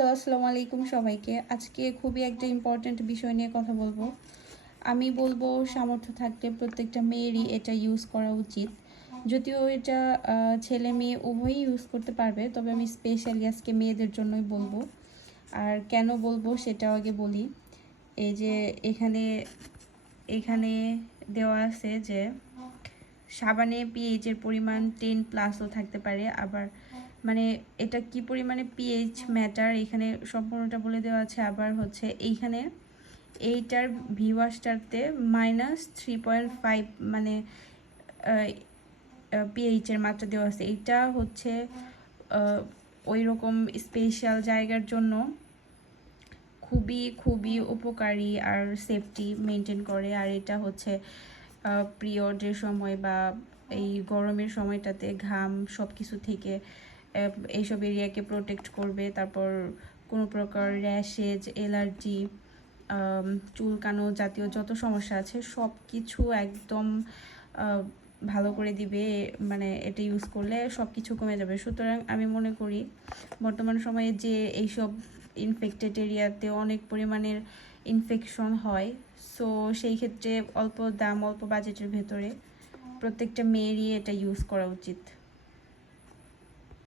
Hello, আসসালামু আলাইকুম সবাইকে। আজকে খুবই একটা ইম্পর্ট্যান্ট বিষয় নিয়ে কথা বলবো। আমি বলবো সামর্থ্য থাকলে প্রত্যেকটা মেয়েরই এটা ইউজ করা উচিত। যদিও এটা ছেলে মেয়ে উভয়ই ইউজ করতে পারবে, তবে আমি স্পেশালি আজকে মেয়েদের জন্যই বলবো। আর কেন বলবো সেটাও আগে বলি। এই যে এখানে এখানে দেওয়া আছে যে সাবানে পিএইচের পরিমাণ 10+ থাকতে পারে। আবার মানে এটা কি পরিমাণে পিএইচ ম্যাটার এখানে সম্পূর্ণটা বলে দেওয়া আছে। আবার হচ্ছে এইখানে এইটার ভিওয়াসটাতে -3.5 মানে পিএইচের মাত্রা দেওয়া আছে। এইটা হচ্ছে ওই রকম স্পেশাল জায়গার জন্য খুবই খুবই উপকারী আর সেফটি মেনটেন করে। আর এটা হচ্ছে পিরিয়ডের সময় বা এই গরমের সময়টাতে ঘাম সব কিছু থেকে এইসব এরিয়াকে প্রোটেক্ট করবে। তারপর কোনো প্রকার র্যাশেজ, অ্যালার্জি, চুলকানো জাতীয় যত সমস্যা আছে সব কিছু একদম ভালো করে দিবে। মানে এটা ইউজ করলে সব কিছু কমে যাবে। সুতরাং আমি মনে করি বর্তমান সময়ে যে এইসব ইনফেক্টেড এরিয়াতে অনেক পরিমাণের ইনফেকশন হয়, সো সেই ক্ষেত্রে অল্প দাম অল্প বাজেটের ভেতরে প্রত্যেকটা মেয়েরই এটা ইউজ করা উচিত।